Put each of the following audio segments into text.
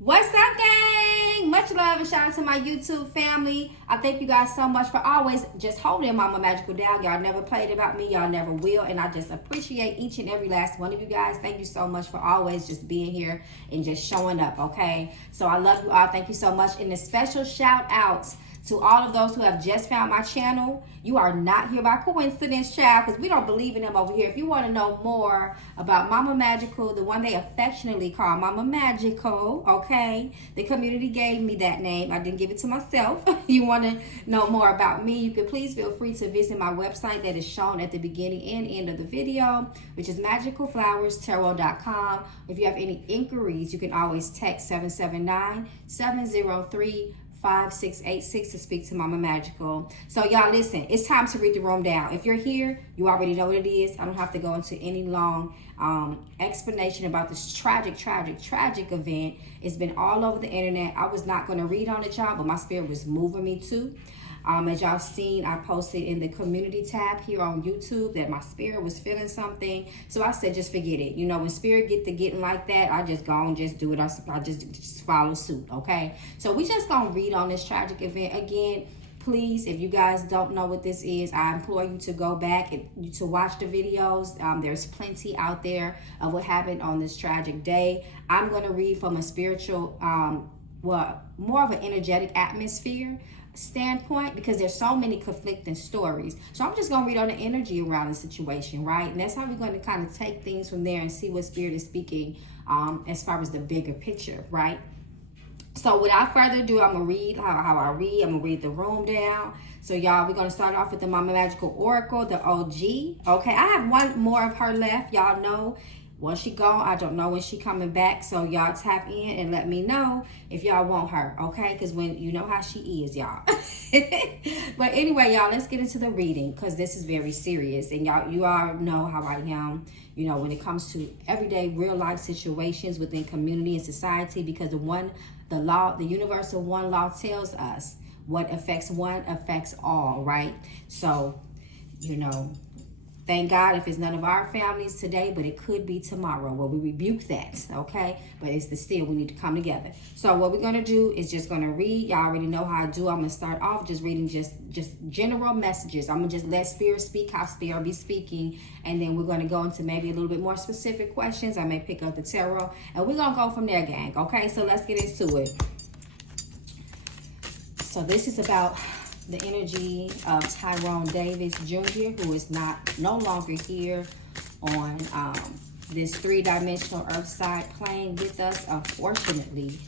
What's up, gang? Much love and shout out to my YouTube family. I thank you guys so much for always just holding Mama Magical down. Y'all never played about me. Y'all never will. And I just appreciate each and every last one of you guys. Thank you so much for always just being here and just showing up, okay? So I love you all. Thank you so much. And a special shout out to all of those who have just found my channel. You are not here by coincidence, child, because we don't believe in them over here. If you want to know more about Mama Magical, the one they affectionately call Mama Magical, okay? The community gave me that name. I didn't give it to myself. You want to know more about me, you can please feel free to visit my website that is shown at the beginning and end of the video, which is magicalflowerstarot.com. If you have any inquiries, you can always text 779-703 5686 to speak to Mama Magical. So y'all listen, it's time to read the room down. If you're here, you already know what it is. I don't have to go into any long explanation about this tragic event. It's been all over the internet. I was not going to read on it, y'all, but my spirit was moving me to. As y'all seen, I posted in the community tab here on YouTube that my spirit was feeling something. So I said, just forget it. You know, when spirit get to getting like that, I just go and just do it. I just follow suit, okay? So we just gonna read on this tragic event. Again, please, if you guys don't know what this is, I implore you to go back and to watch the videos. There's plenty out there of what happened on this tragic day. I'm gonna read from a spiritual, well, more of an energetic atmosphere standpoint, because there's so many conflicting stories. So I'm just going to read on the energy around the situation, right? And that's how we're going to kind of take things from there and see what spirit is speaking as far as the bigger picture, right? So without further ado, I'm going to read how I read. I'm going to read the room down. So y'all, we're going to start off with the Mama Magical Oracle, the OG. Okay, I have one more of her left. Y'all know once she gone, I don't know when she coming back. So y'all tap in and let me know if y'all want her, okay? Because when you know how she is, y'all. But anyway, y'all, let's get into the reading, because this is very serious. And y'all, you all know how I am, you know, when it comes to everyday real life situations within community and society, because the universal one law tells us what affects one affects all, right? So, you know, thank God if it's none of our families today, but it could be tomorrow. Well, we rebuke that, okay? But it's still, we need to come together. So what we're going to do is just going to read. Y'all already know how I do. I'm going to start off just reading just general messages. I'm going to just let spirit speak how spirit be speaking. And then we're going to go into maybe a little bit more specific questions. I may pick up the tarot. And we're going to go from there, gang. Okay, so let's get into it. So this is about the energy of Tyrone Davis Jr., who is no longer here on this three-dimensional earth side plane with us, unfortunately.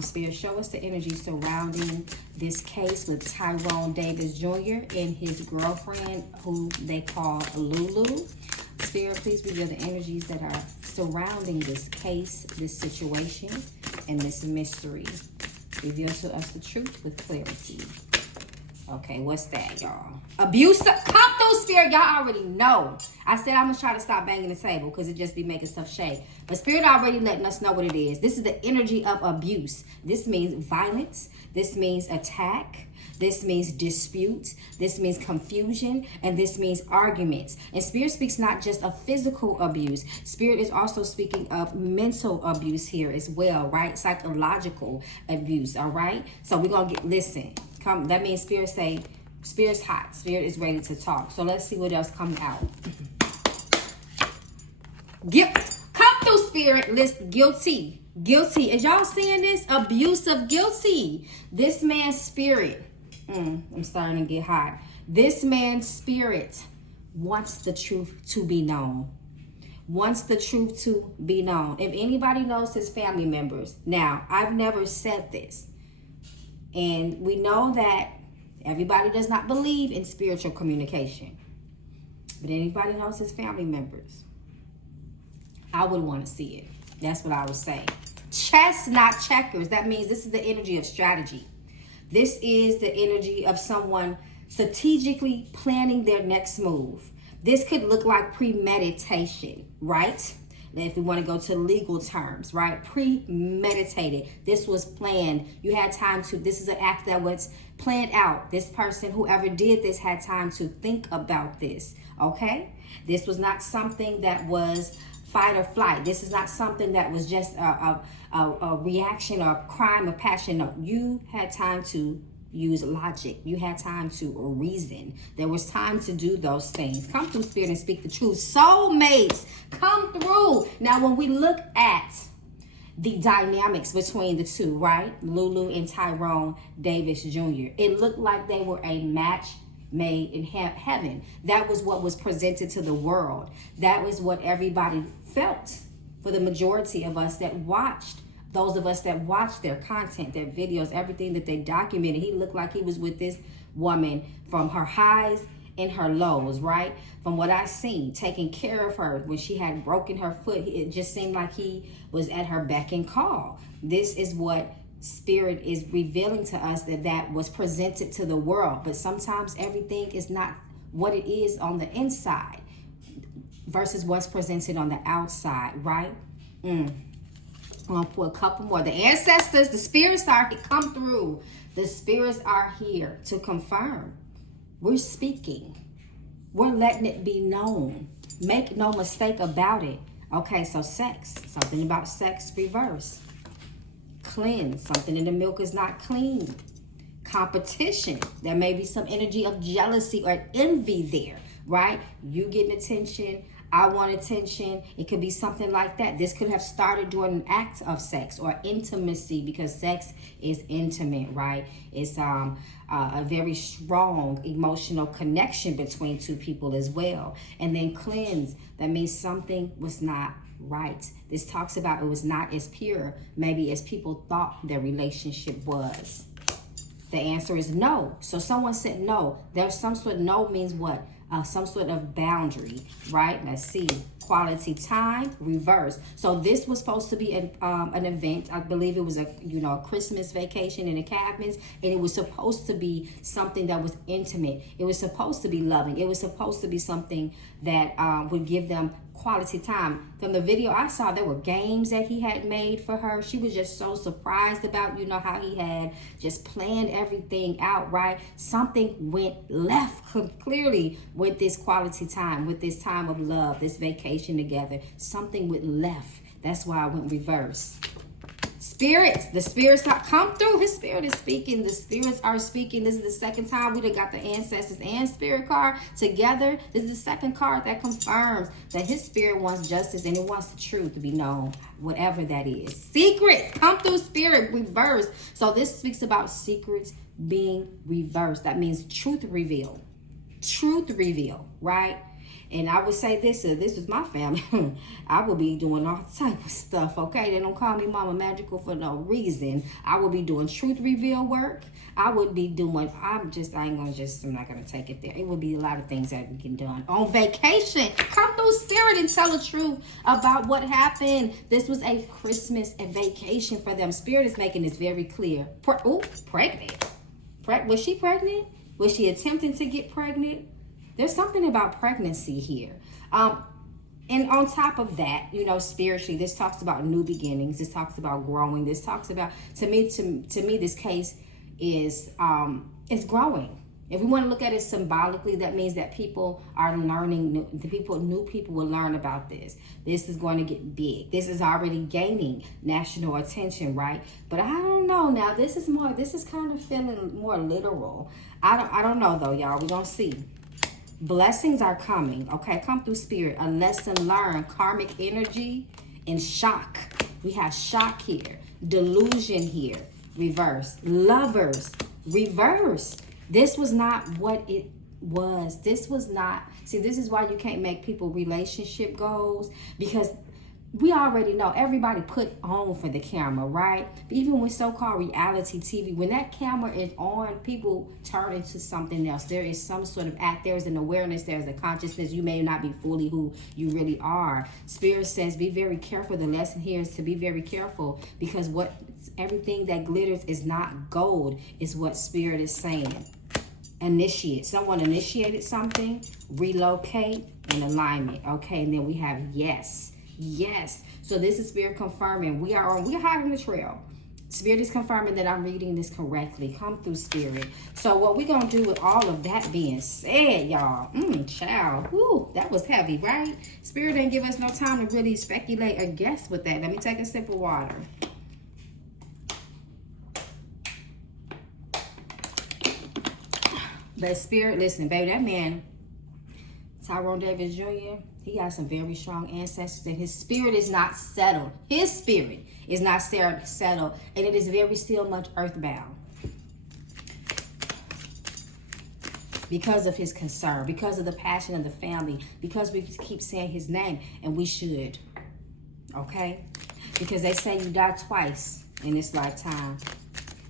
Spirit, show us the energy surrounding this case with Tyrone Davis Jr. and his girlfriend, who they call Lulu. Spirit, please reveal the energies that are surrounding this case, this situation, and this mystery. Reveal to us the truth with clarity. Okay, what's that, y'all? Abuse. Come through, spirit. Y'all already know. I said I'm going to try to stop banging the table because it just be making stuff shake. But spirit already letting us know what it is. This is the energy of abuse. This means violence. This means attack. This means dispute. This means confusion. And this means arguments. And spirit speaks not just of physical abuse. Spirit is also speaking of mental abuse here as well, right? Psychological abuse, all right? So we're going to listen. Come, that means spirit say, spirit's hot. Spirit is ready to talk. So let's see what else comes out. Come through, spirit. List guilty. Guilty. Is y'all seeing this? Abusive, guilty. This man's spirit. I'm starting to get hot. This man's spirit wants the truth to be known. Wants the truth to be known. If anybody knows his family members. Now, I've never said this. And we know that everybody does not believe in spiritual communication. But anybody knows his family members, I would want to see it. That's what I would say. Chess, not checkers. That means this is the energy of strategy. This is the energy of someone strategically planning their next move. This could look like premeditation, right? If we want to go to legal terms, right? Premeditated. This was planned. You had time to, this is an act that was planned out. This person, whoever did this, had time to think about this, okay? This was not something that was fight or flight. This is not something that was just a reaction or a crime or passion. No, you had time to use logic. You had time to reason. There was time to do those things. Come through, Spirit, and speak the truth. Soulmates, come through. Now, when we look at the dynamics between the two, right? Lulu and Tyrone Davis Jr., it looked like they were a match made in heaven. That was what was presented to the world. That was what everybody felt. For the majority of us that watched, those of us that watched their content, their videos, everything that they documented, he looked like he was with this woman from her highs and her lows, right? From what I seen, taking care of her when she had broken her foot, it just seemed like he was at her beck and call. This is what Spirit is revealing to us, that was presented to the world. But sometimes everything is not what it is on the inside versus what's presented on the outside, right? I'm gonna put a couple more. The ancestors, the spirits are come through. The spirits are here to confirm. We're speaking. We're letting it be known. Make no mistake about it. Okay, so sex. Something about sex reverse. Cleanse. Something in the milk is not clean. Competition. There may be some energy of jealousy or envy there, right? You getting attention. I want attention. It could be something like that. This could have started during an act of sex or intimacy, because sex is intimate, right? It's a very strong emotional connection between two people as well. And then cleanse, that means something was not right. This talks about it was not as pure, maybe as people thought their relationship was. The answer is no. So someone said no. There's some sort of no means what? Some sort of boundary, right? Let's see. Quality time, reverse. So this was supposed to be an event. I believe it was a Christmas vacation in the cabins, and it was supposed to be something that was intimate. It was supposed to be loving. It was supposed to be something that would give them quality time. From the video I saw, there were games that he had made for her. She was just so surprised about, how he had just planned everything out, right? Something went left clearly with this quality time, with this time of love, this vacation together. Something went left. That's why I went reverse. Spirits, the spirits come through. His spirit is speaking. The spirits are speaking. This is the second time we done got the ancestors and spirit card together. This is the second card that confirms that his spirit wants justice and it wants the truth to be known, whatever that is. Secrets, come through, spirit, reverse. So this speaks about secrets being reversed. That means truth reveal. Truth reveal, right? And I would say this is my family. I would be doing all type of stuff, okay? They don't call me Mama Magical for no reason. I would be doing truth reveal work. I would be doing, I'm not going to take it there. It would be a lot of things that we can do on vacation. Come through, spirit, and tell the truth about what happened. This was a Christmas and vacation for them. Spirit is making this very clear. Pregnant. Was she pregnant? Was she attempting to get pregnant? There's something about pregnancy here. And on top of that, spiritually, this talks about new beginnings. This talks about growing. This talks about, to me, this case is growing. If we want to look at it symbolically, that means that people are learning. New people will learn about this. This is going to get big. This is already gaining national attention, right? But I don't know. Now, this is kind of feeling more literal. I don't know, though, y'all. We're going to see. Blessings are coming, okay? Come through, spirit. A lesson learned, karmic energy, and shock. We have shock here, delusion here, reverse. Lovers, reverse. This was not what it was. This was not. See, this is why you can't make people relationship goals, because we already know everybody put on for the camera, right? But even with so-called reality TV, when that camera is on, people turn into something else. There is some sort of act. There's an awareness. There's a consciousness. You may not be fully who you really are. Spirit says, be very careful. The lesson here is to be very careful, because everything that glitters is not gold, is what Spirit is saying. Initiate. Someone initiated something. Relocate in alignment. Okay, and then we have yes. Yes. So this is spirit confirming we are hot on the trail. Spirit is confirming that I'm reading this correctly. Come through, Spirit. So what we're going to do with all of that being said, y'all. Child. Woo, that was heavy, right? Spirit didn't give us no time to really speculate or guess with that. Let me take a sip of water. But Spirit, listen, baby, that man, Tyrone Davis Jr., he has some very strong ancestors, and his spirit is not settled. His spirit is not settled, and it is very still much earthbound. Because of his concern, because of the passion of the family, because we keep saying his name, and we should, okay? Because they say you die twice in this lifetime.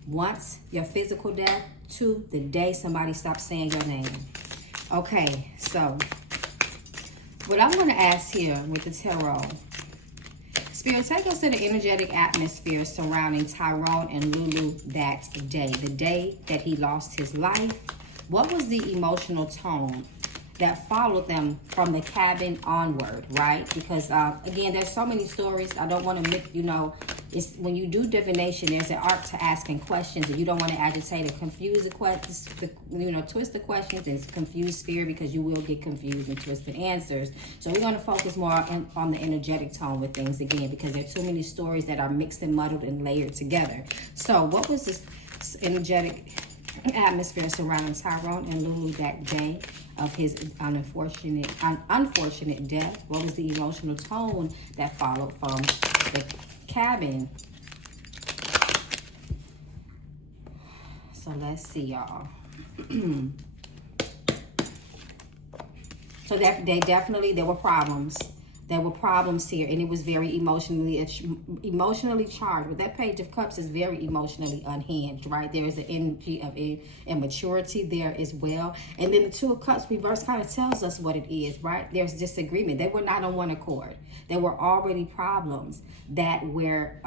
Once, your physical death. Two, the day somebody stops saying your name. Okay, so what I'm going to ask here with the tarot, Spirit, take us to the energetic atmosphere surrounding Tyrone and Lulu that day, the day that he lost his life. What was the emotional tone that followed them from the cabin onward, right? Because, again, there's so many stories. I don't want to make, it's when you do divination, there's an art to asking questions, and you don't want to agitate or confuse the questions, twist the questions and confuse Spirit, because you will get confused and twist the answers. So we're going to focus more on the energetic tone with things, again, because there are too many stories that are mixed and muddled and layered together. So what was this energetic atmosphere surrounding Tyrone and Lulu that day of his unfortunate death? What was the emotional tone that followed from the cabin? So let's see, y'all. So there were problems. There were problems here, and it was very emotionally charged. But that Page of Cups is very emotionally unhinged, right? There is an energy of immaturity there as well. And then the Two of Cups reverse kind of tells us what it is, right? There's disagreement. They were not on one accord. There were already problems that rise.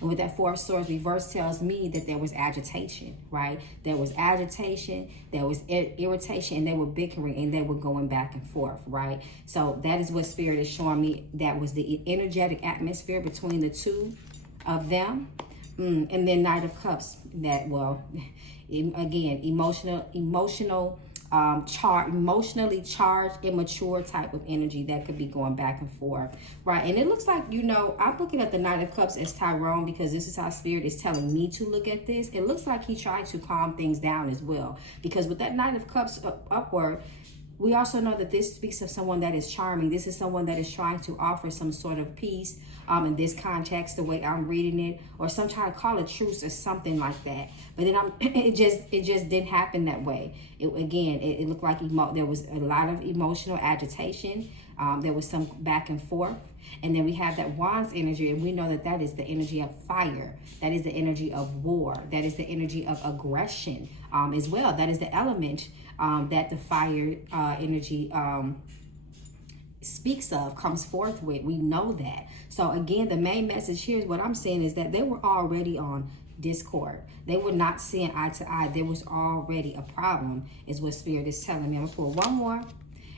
And with that Four of Swords reverse tells me that there was agitation, right? There was agitation, there was irritation, and they were bickering, and they were going back and forth, right? So that is what Spirit is showing me. That was the energetic atmosphere between the two of them. And then Knight of Cups, that, well, again, emotionally charged, immature type of energy that could be going back and forth, right? And it looks like, I'm looking at the Knight of Cups as Tyrone, because this is how Spirit is telling me to look at this. It looks like he tried to calm things down as well, because with that Knight of Cups upward, we also know that this speaks of someone that is charming. This is someone that is trying to offer some sort of peace, in this context, the way I'm reading it, or some trying to call a truce or something like that. But then it just didn't happen that way. It looked like there was a lot of emotional agitation. There was some back and forth. And then we have that Wands energy, and we know that that is the energy of fire. That is the energy of war. That is the energy of aggression as well. That is the element that the fire energy speaks of, comes forth with. We know that. So again, the main message here is what I'm saying is that they were already on discord. They were not seeing eye to eye. There was already a problem, is what Spirit is telling me. I'm going to pull one more,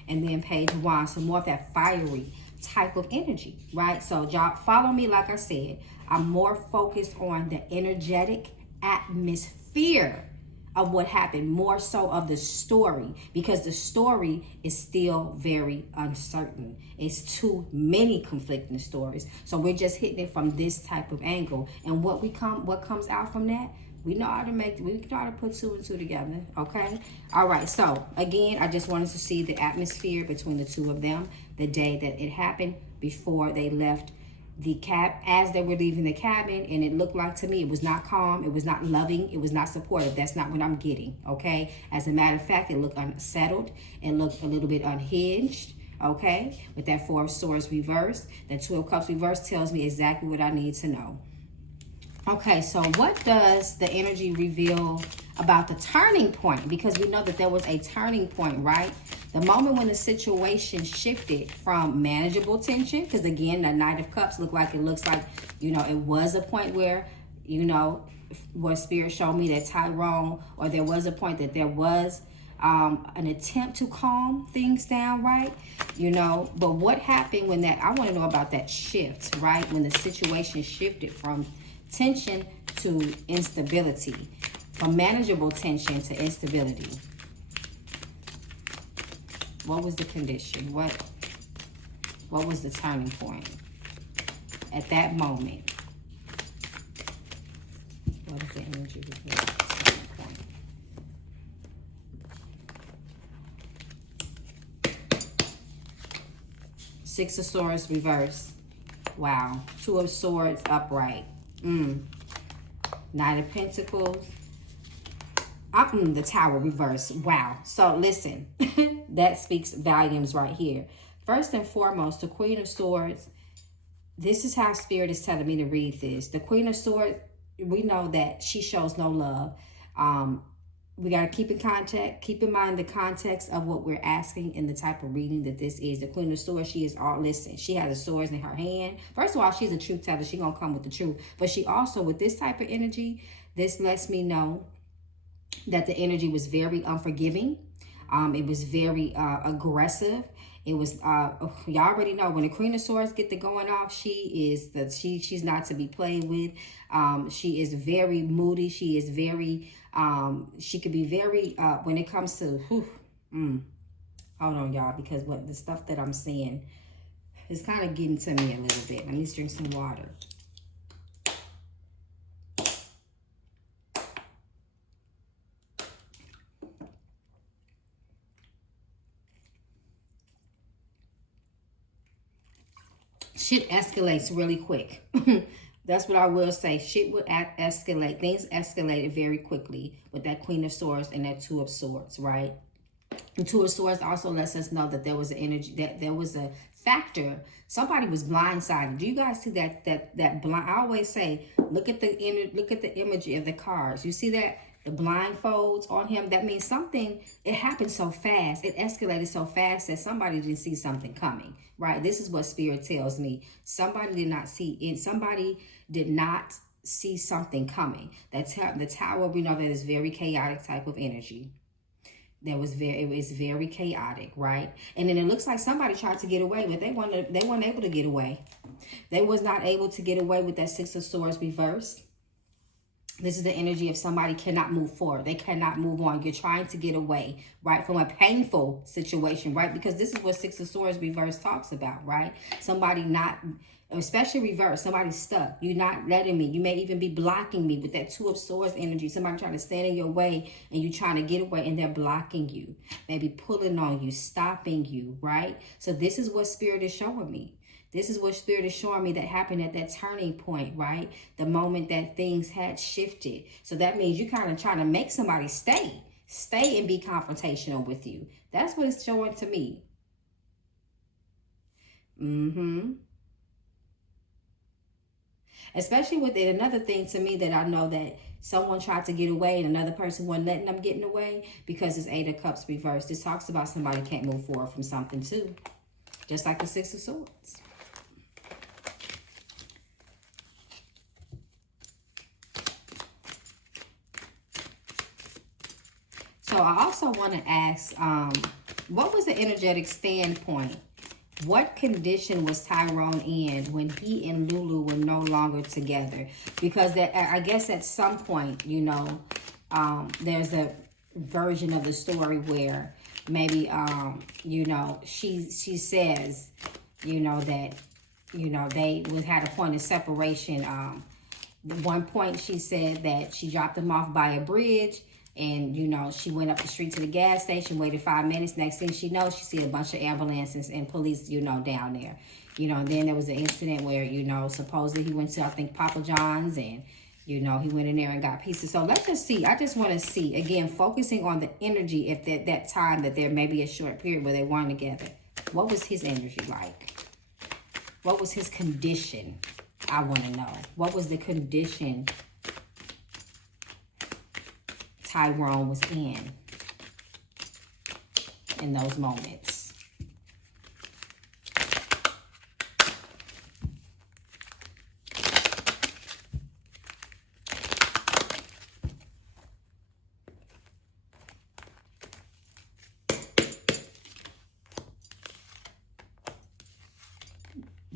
and then Page of Wands, some more of that fiery type of energy, right? So y'all follow me. Like I said, I'm more focused on the energetic atmosphere of what happened, more so of the story, because the story is still very uncertain. It's too many conflicting stories. So we're just hitting it from this type of angle. And what comes out from that, we know how to put two and two together, okay? All right, so again, I just wanted to see the atmosphere between the two of them the day that it happened, before they left the as they were leaving the cabin. And it looked like to me, it was not calm, it was not loving, it was not supportive. That's not what I'm getting, okay? As a matter of fact, it looked unsettled, it looked a little bit unhinged, okay? With that Four of Swords reversed, that Two of Cups reversed tells me exactly what I need to know. Okay, so what does the energy reveal about the turning point? Because we know that there was a turning point, right? The moment when the situation shifted from manageable tension, because again, the Knight of Cups looks like, it was a point where, what Spirit showed me that Tyrone, or there was a point that there was an attempt to calm things down, right? You know, but what happened when that, I want to know about that shift, right? When the situation shifted from tension to instability, from manageable tension to instability. What was the condition? What was the turning point at that moment? What is the energy of the turning point? Six of Swords reverse. Wow. Two of Swords upright. Knight of Pentacles. The Tower reverse. Wow. So listen, that speaks volumes right here. First and foremost, the Queen of Swords. This is how Spirit is telling me to read this. The Queen of Swords, we know that she shows no love. We got to keep in contact. Keep in mind the context of what we're asking and the type of reading that this is. The Queen of Swords, she is all, listen, she has the swords in her hand. First of all, she's a truth teller. She's going to come with the truth. But she also, with this type of energy, this lets me know that the energy was very unforgiving. It was very aggressive. It was, y'all already know, when the Queen of Swords get the going off, she's not to be played with. She is very moody. She is very, she could be very, when it comes to, hold on, y'all, because what the stuff that I'm seeing is kind of getting to me a little bit. Let me just drink some water. Shit escalates really quick. That's what I will say. Shit would escalate. Things escalated very quickly with that Queen of Swords and that Two of Swords, right? The Two of Swords also lets us know that there was an energy, that there was a factor. Somebody was blindsided. Do you guys see that blind? I always say, look at the image of the cards. You see that? The blindfolds on him. That means something, it happened so fast. It escalated so fast that somebody didn't see something coming, right? This is what Spirit tells me. Somebody did not see it. Somebody did not see something coming. The Tower, we know that is very chaotic type of energy. It was very chaotic, right? And then it looks like somebody tried to get away, but they weren't able to get away. They was not able to get away with that Six of Swords reverse. This is the energy of somebody cannot move forward. They cannot move on. You're trying to get away, right, from a painful situation, right? Because this is what Six of Swords reverse talks about, right? Somebody not, especially reverse, somebody stuck. You're not letting me. You may even be blocking me with that Two of Swords energy. Somebody trying to stand in your way and you're trying to get away and they're blocking you. Maybe pulling on you, stopping you, right? So this is what Spirit is showing me. This is what Spirit is showing me that happened at that turning point, right? The moment that things had shifted. So that means you kind of trying to make somebody stay and be confrontational with you. That's what it's showing to me. Especially with it, another thing to me that I know that someone tried to get away and another person wasn't letting them getting away because it's Eight of Cups reversed. This talks about somebody can't move forward from something too. Just like the Six of Swords. So I also want to ask, what was the energetic standpoint? What condition was Tyrone in when he and Lulu were no longer together? Because that, I guess at some point, you know, there's a version of the story where maybe, you know, she says, you know, that, you know, they had a point of separation. At one point she said that she dropped him off by a bridge. And, you know, she went up the street to the gas station, waited 5 minutes. Next thing she knows, she see a bunch of ambulances and police, you know, down there. You know, and then there was an incident where, you know, supposedly he went to, I think, Papa John's and, you know, he went in there and got pieces. So let's just see. I just want to see, again, focusing on the energy at that time that there may be a short period where they weren't together. What was his energy like? What was his condition? I want to know. What was the condition Tyrone was in those moments?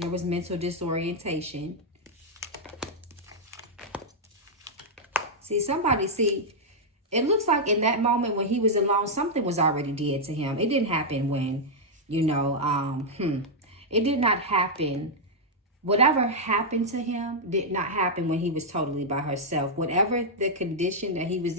There was mental disorientation. See, it looks like in that moment when he was alone, something was already dead to him. It didn't happen when, it did not happen. Whatever happened to him did not happen when he was totally by himself. Whatever the condition that he was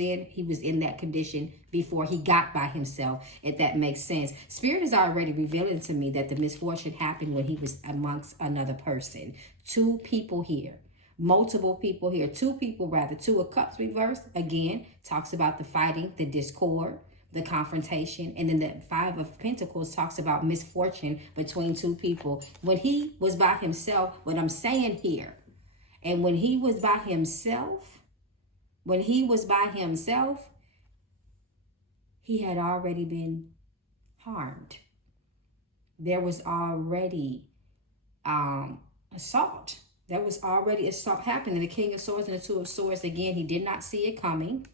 in that condition before he got by himself, if that makes sense. Spirit is already revealing to me that the misfortune happened when he was amongst another person. Two people here. Multiple people here. Two people rather. Two of Cups reversed. Again, talks about the fighting, the discord, the confrontation. And then the Five of Pentacles talks about misfortune between two people. When he was by himself, what I'm saying here, and when he was by himself, he had already been harmed. There was already assault. There was already assault happening. The King of Swords and the Two of Swords, again, he did not see it coming.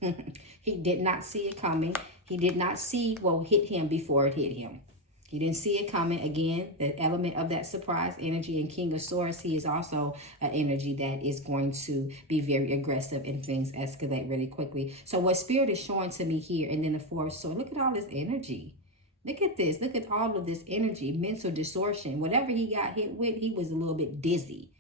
He did not see it coming. He did not see what hit him before it hit him. He didn't see it coming. Again, the element of that surprise energy in King of Swords, he is also an energy that is going to be very aggressive and things escalate really quickly. So what Spirit is showing to me here, and then the Four of Swords, look at all this energy. Look at this. Look at all of this energy, mental distortion. Whatever he got hit with, he was a little bit dizzy.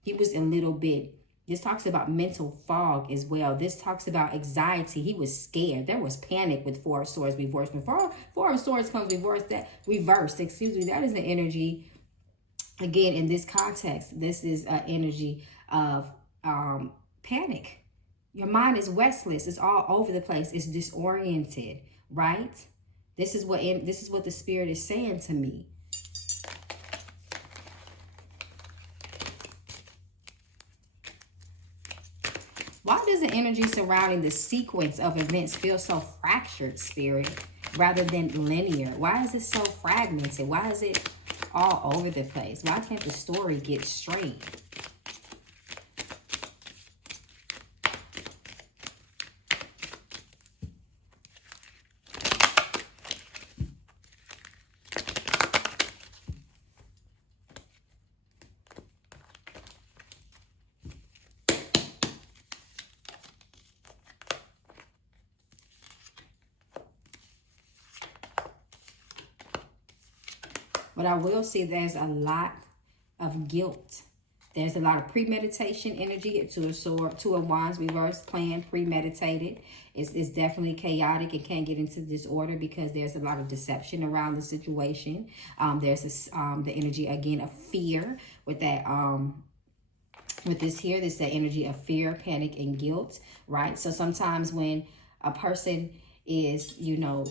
He was a little bit, this talks about mental fog as well. This talks about anxiety. He was scared. There was panic with Four of Swords reversed. When Four of Swords comes reversed, that is the energy, again, in this context, this is an energy of panic. Your mind is restless. It's all over the place. It's disoriented, right? This is what the Spirit is saying to me. Why does the energy surrounding the sequence of events feel so fractured, Spirit, rather than linear? Why is it so fragmented? Why is it all over the place? Why can't the story get straight? But I will say there's a lot of guilt. There's a lot of premeditation energy. Two of Wands reversed, planned, premeditated. It's definitely chaotic. It can't get into disorder because there's a lot of deception around the situation. There's the energy, again, of fear with that. With this here, this is the energy of fear, panic, and guilt, right? So sometimes when a person is,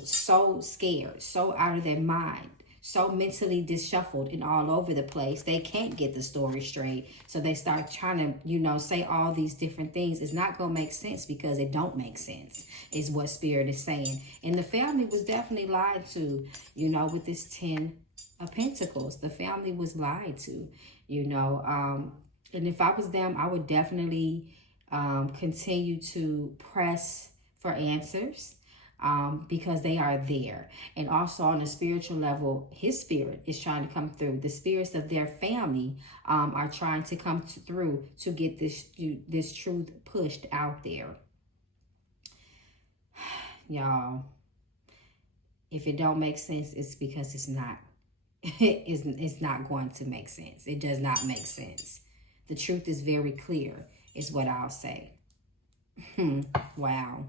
so scared, so out of their mind, so mentally disshuffled and all over the place, they can't get the story straight. So they start trying to, say all these different things. It's not going to make sense because it don't make sense, is what Spirit is saying. And the family was definitely lied to, with this 10 of Pentacles. The family was lied to, and if I was them, I would definitely continue to press for answers. Because they are there. And also on a spiritual level, his spirit is trying to come through. The spirits of their family are trying to come through to get this truth pushed out there. Y'all, if it don't make sense, it's because it's not. It's not going to make sense. It does not make sense. The truth is very clear, is what I'll say. Wow.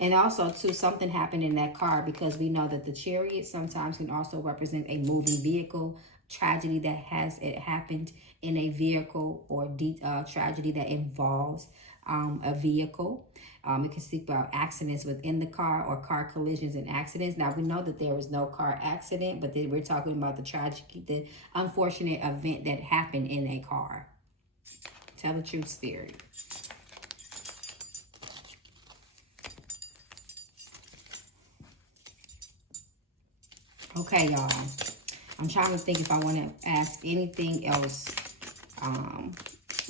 And also, too, something happened in that car, because we know that the Chariot sometimes can also represent a moving vehicle, tragedy that has happened in a vehicle, or tragedy that involves a vehicle. It can speak about accidents within the car or car collisions and accidents. Now, we know that there was no car accident, but we're talking about the unfortunate event that happened in a car. Tell the truth, Spirit. Okay, y'all. I'm trying to think if I want to ask anything else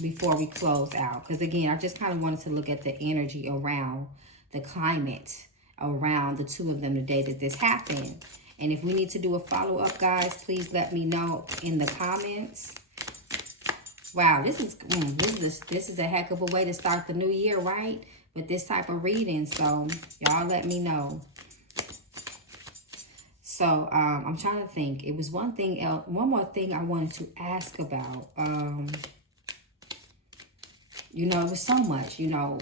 before we close out. Because, again, I just kind of wanted to look at the energy around the climate, around the two of them the day that this happened. And if we need to do a follow-up, guys, please let me know in the comments. Wow, this is a heck of a way to start the new year, right? With this type of reading. So y'all let me know. So I'm trying to think. It was one more thing I wanted to ask about. You know, it was so much, you know,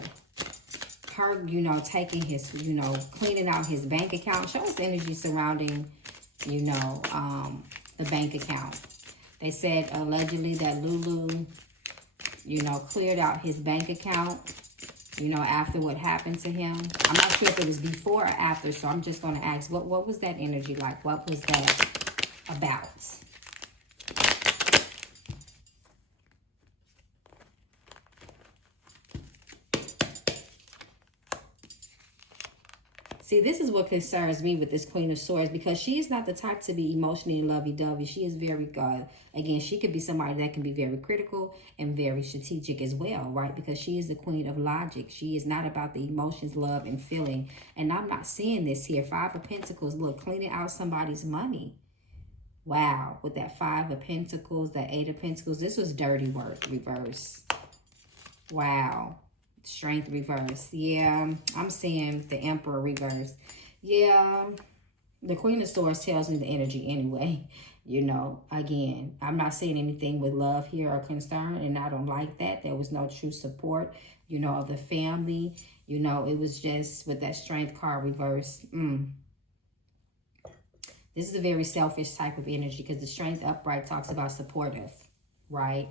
her, you know, taking his, you know, cleaning out his bank account. Show us energy surrounding, you know, the bank account. They said allegedly that Lulu, you know, cleared out his bank account, you know, after what happened to him. I'm not sure if it was before or after, so I'm just going to ask, what was that energy like? What was that about? See, this is what concerns me with this Queen of Swords, because she is not the type to be emotionally lovey-dovey. She is very, again, she could be somebody that can be very critical and very strategic as well, right? Because she is the Queen of Logic. She is not about the emotions, love, and feeling. And I'm not seeing this here. Five of Pentacles, look, cleaning out somebody's money. Wow, with that Five of Pentacles, that Eight of Pentacles, this was dirty work, reverse. Wow. Strength reverse. Yeah, I'm seeing the Emperor reverse. Yeah, the Queen of Swords tells me the energy anyway. You know, again, I'm not seeing anything with love here or concern, and I don't like that. There was no true support, you know, of the family. You know, it was just with that Strength card reverse. This is a very selfish type of energy, because the Strength upright talks about supportive, right?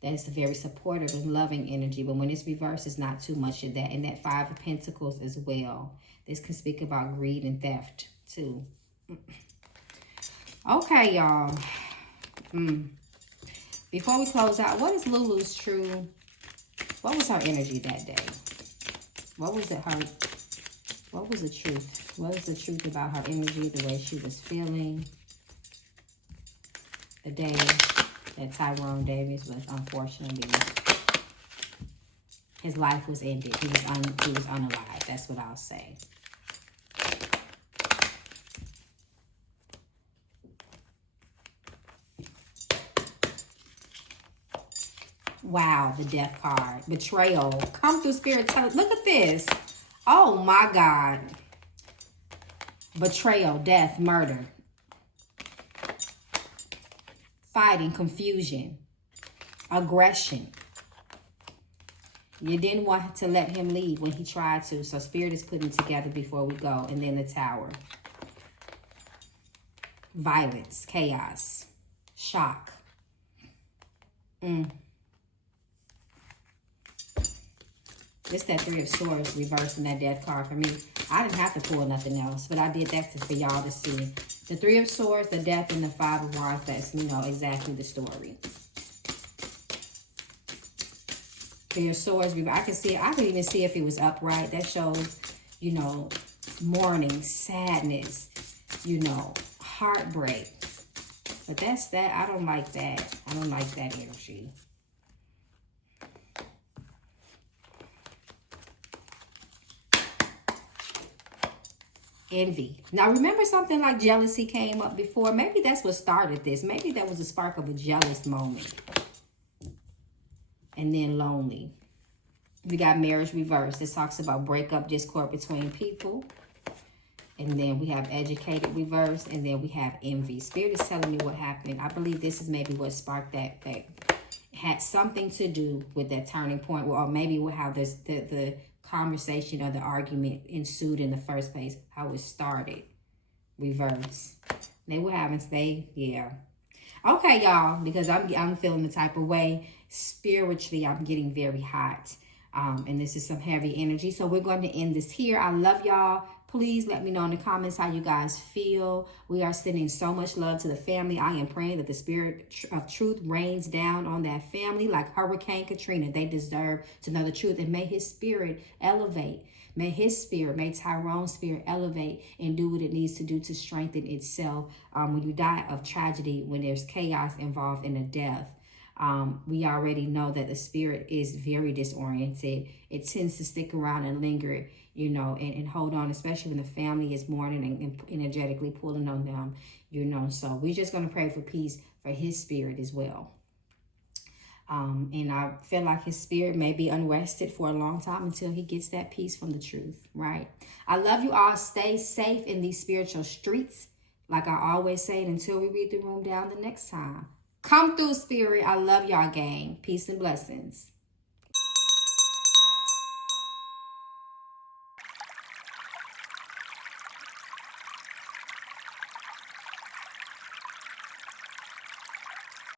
That is a very supportive and loving energy. But when it's reversed, it's not too much of that. And that Five of Pentacles as well. This can speak about greed and theft too. Okay, y'all. Before we close out, what is Lulu's true? What was her energy that day? What was it her? What was the truth? What is the truth about her energy, the way she was feeling? The day that Tyrone Davis was, unfortunately, his life was ended. He was unalive. That's what I'll say. Wow, the Death card. Betrayal. Come through, Spirit. Look at this. Oh, my God. Betrayal, death, murder. Fighting, confusion, aggression. You didn't want to let him leave when he tried to. So Spirit is putting together before we go. And then the Tower. Violence, chaos, shock. It's that Three of Swords reversing that Death card for me. I didn't have to pull nothing else, but I did that for y'all to see. The Three of Swords, the Death, and the Five of Wands lets me know exactly the story. Three of Swords, I can see, I could even see if it was upright. That shows, you know, mourning, sadness, you know, heartbreak. But that's that. I don't like that. I don't like that energy. Envy. Now, remember something like jealousy came up before? Maybe that's what started this. Maybe that was a spark of a jealous moment. And then lonely. We got marriage reversed. This talks about breakup, discord between people. And then we have educated reverse. And then we have envy. Spirit is telling me what happened. I believe this is maybe what sparked that had something to do with that turning point. Or maybe how the conversation or the argument ensued in the first place, how it started. Reverse. They were having yeah. Okay, y'all, because I'm feeling the type of way. Spiritually, I'm getting very hot. And this is some heavy energy. So we're going to end this here. I love y'all. Please let me know in the comments how you guys feel. We are sending so much love to the family. I am praying that the Spirit of truth rains down on that family like Hurricane Katrina. They deserve to know the truth. And may his spirit elevate. May his spirit, may Tyrone's spirit elevate and do what it needs to do to strengthen itself. When you die of tragedy, when there's chaos involved in a death, We already know that the spirit is very disoriented. It tends to stick around and linger, you know, and hold on, especially when the family is mourning and energetically pulling on them, you know. So we're just going to pray for peace for his spirit as well. And I feel like his spirit may be unrested for a long time until he gets that peace from the truth, right? I love you all. Stay safe in these spiritual streets. Like I always say, until we read the room down the next time. Come through, spirit. I love y'all, gang. Peace and blessings.